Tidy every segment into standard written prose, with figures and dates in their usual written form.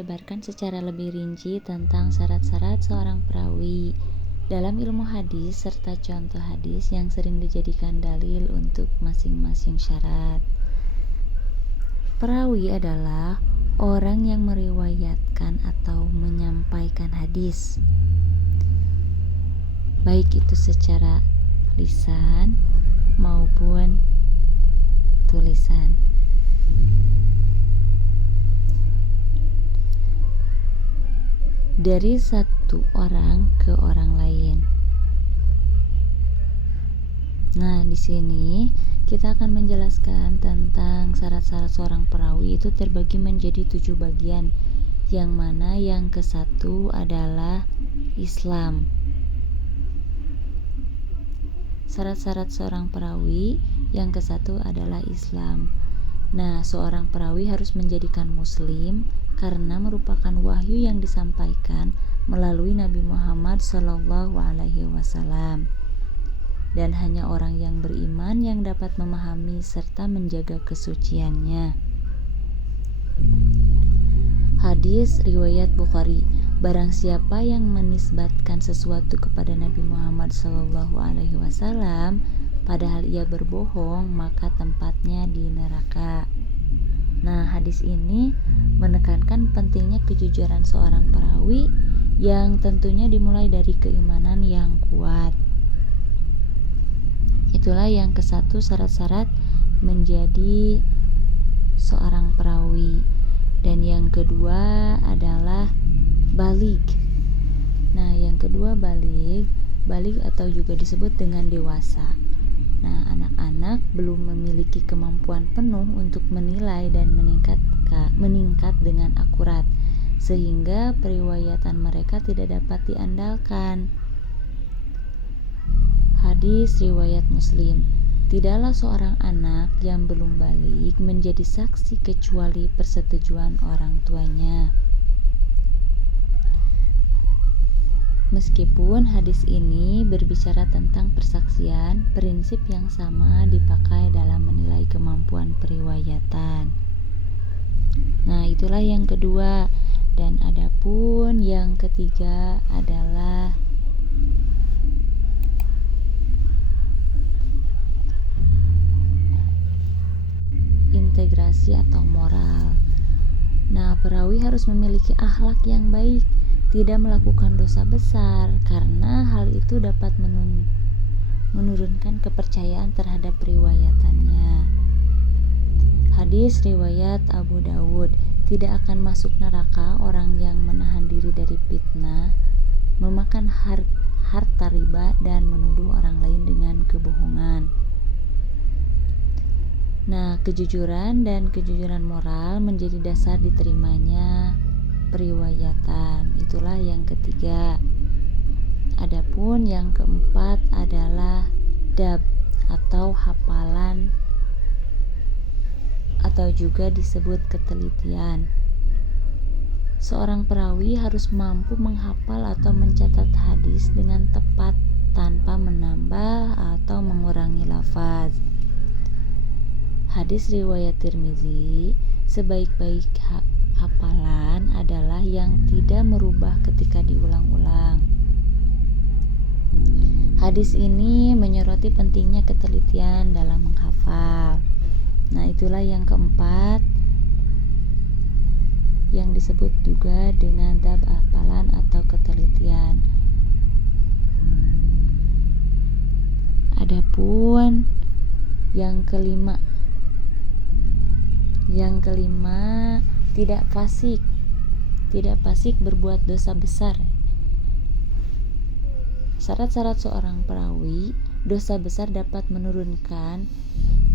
menjabarkan secara lebih rinci tentang syarat-syarat seorang perawi dalam ilmu hadis serta contoh hadis yang sering dijadikan dalil untuk masing-masing syarat. Perawi adalah orang yang meriwayatkan atau menyampaikan hadis, baik itu secara lisan maupun tulisan. Dari satu orang ke orang lain. Nah, di sini kita akan menjelaskan tentang syarat-syarat seorang perawi itu terbagi menjadi 7 bagian, yang mana yang ke-1 adalah Islam. Syarat-syarat seorang perawi yang ke-1 adalah Islam. Nah, seorang perawi harus menjadikan muslim karena merupakan wahyu yang disampaikan melalui Nabi Muhammad SAW. Dan hanya orang yang beriman yang dapat memahami serta menjaga kesuciannya. Hadis riwayat Bukhari. Barang siapa yang menisbatkan sesuatu kepada Nabi Muhammad SAW padahal ia berbohong, maka tempatnya di neraka. Nah, hadis ini menekankan pentingnya kejujuran seorang perawi yang tentunya dimulai dari keimanan yang kuat. Itulah yang ke-1 syarat-syarat menjadi seorang perawi. Dan yang kedua adalah baligh. Nah, yang kedua baligh atau juga disebut dengan dewasa. Nah, anak-anak belum memiliki kemampuan penuh untuk menilai dan meningkat dengan akurat, sehingga periwayatan mereka tidak dapat diandalkan. Hadis riwayat Muslim. Tidaklah seorang anak yang belum baligh menjadi saksi kecuali persetujuan orang tuanya. Meskipun hadis ini berbicara tentang persaksian, prinsip yang sama dipakai dalam menilai kemampuan periwayatan. Nah, itulah yang kedua. Dan adapun yang ketiga adalah integrasi atau moral. Nah, perawi harus memiliki akhlak yang baik, tidak melakukan dosa besar, karena hal itu dapat menurunkan kepercayaan terhadap riwayatannya. Hadis riwayat Abu Dawud. Tidak akan masuk neraka orang yang menahan diri dari fitnah, memakan harta riba, dan menuduh orang lain dengan kebohongan. Nah, kejujuran dan kejujuran moral menjadi dasar diterimanya periwayatan. Itulah yang ketiga. Adapun yang keempat adalah dab atau hafalan atau juga disebut ketelitian. Seorang perawi harus mampu menghafal atau mencatat hadis dengan tepat tanpa menambah atau mengurangi lafaz. Hadis riwayat Tirmizi, sebaik-baik hafalan adalah yang tidak merubah ketika diulang-ulang. Hadis ini menyoroti pentingnya ketelitian dalam menghafal. Nah, itulah yang keempat yang disebut juga dengan dab hafalan atau ketelitian. Adapun yang kelima tidak fasik berbuat dosa besar. Syarat-syarat seorang perawi, dosa besar dapat menurunkan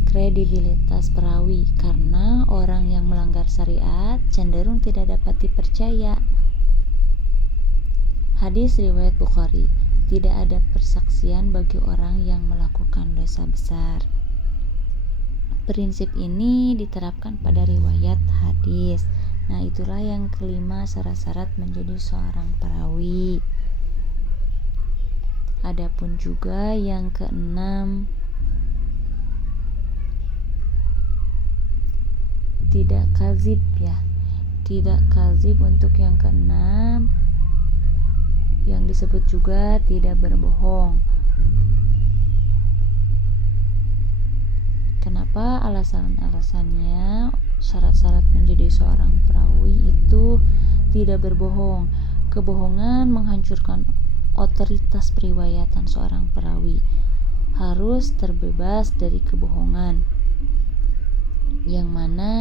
kredibilitas perawi karena orang yang melanggar syariat cenderung tidak dapat dipercaya. Hadis riwayat Bukhari. Tidak ada persaksian bagi orang yang melakukan dosa besar. Prinsip ini diterapkan pada riwayat hadis. Nah, itulah yang kelima syarat-syarat menjadi seorang perawi. Adapun juga yang keenam, tidak kadzib ya. tidak kazib untuk yang keenam, yang disebut juga tidak berbohong. Kenapa? Alasannya syarat-syarat menjadi seorang perawi itu tidak berbohong. Kebohongan menghancurkan otoritas periwayatan seorang perawi. Harus terbebas dari kebohongan. Yang mana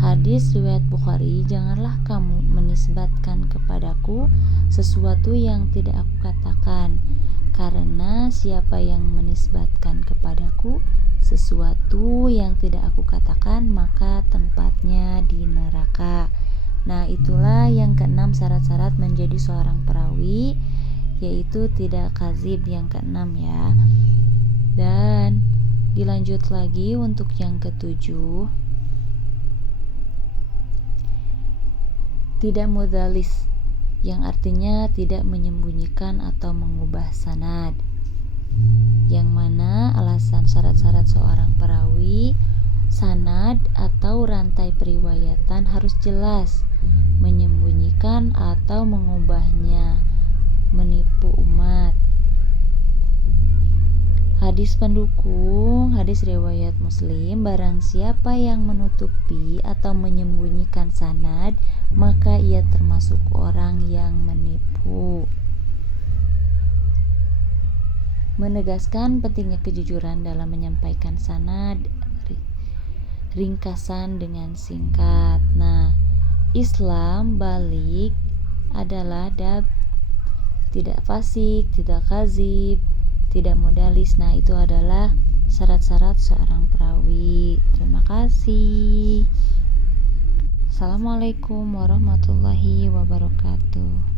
hadis riwayat Bukhari, janganlah kamu menisbatkan kepadaku sesuatu yang tidak aku katakan, karena siapa yang menisbatkan kepadaku sesuatu yang tidak aku katakan, maka tempatnya di neraka. Nah, itulah yang keenam syarat-syarat menjadi seorang perawi, yaitu tidak kazib, yang keenam ya. Dan dilanjut lagi untuk yang ketujuh, tidak mudallis, yang artinya tidak menyembunyikan atau mengubah sanad. Yang mana alasan syarat-syarat seorang perawi, sanad atau rantai periwayatan harus jelas, menyembunyikan atau mengubahnya, menipu umat. Hadis pendukung, hadis riwayat Muslim, barang siapa yang menutupi atau menyembunyikan sanad, maka ia termasuk orang yang menipu. Menegaskan pentingnya kejujuran dalam menyampaikan sanad, ringkasan dengan singkat. Nah, Islam balik adalah tidak fasik, tidak kazib, tidak modalis. Nah, itu adalah syarat-syarat seorang perawi. Terima kasih. Assalamualaikum warahmatullahi wabarakatuh.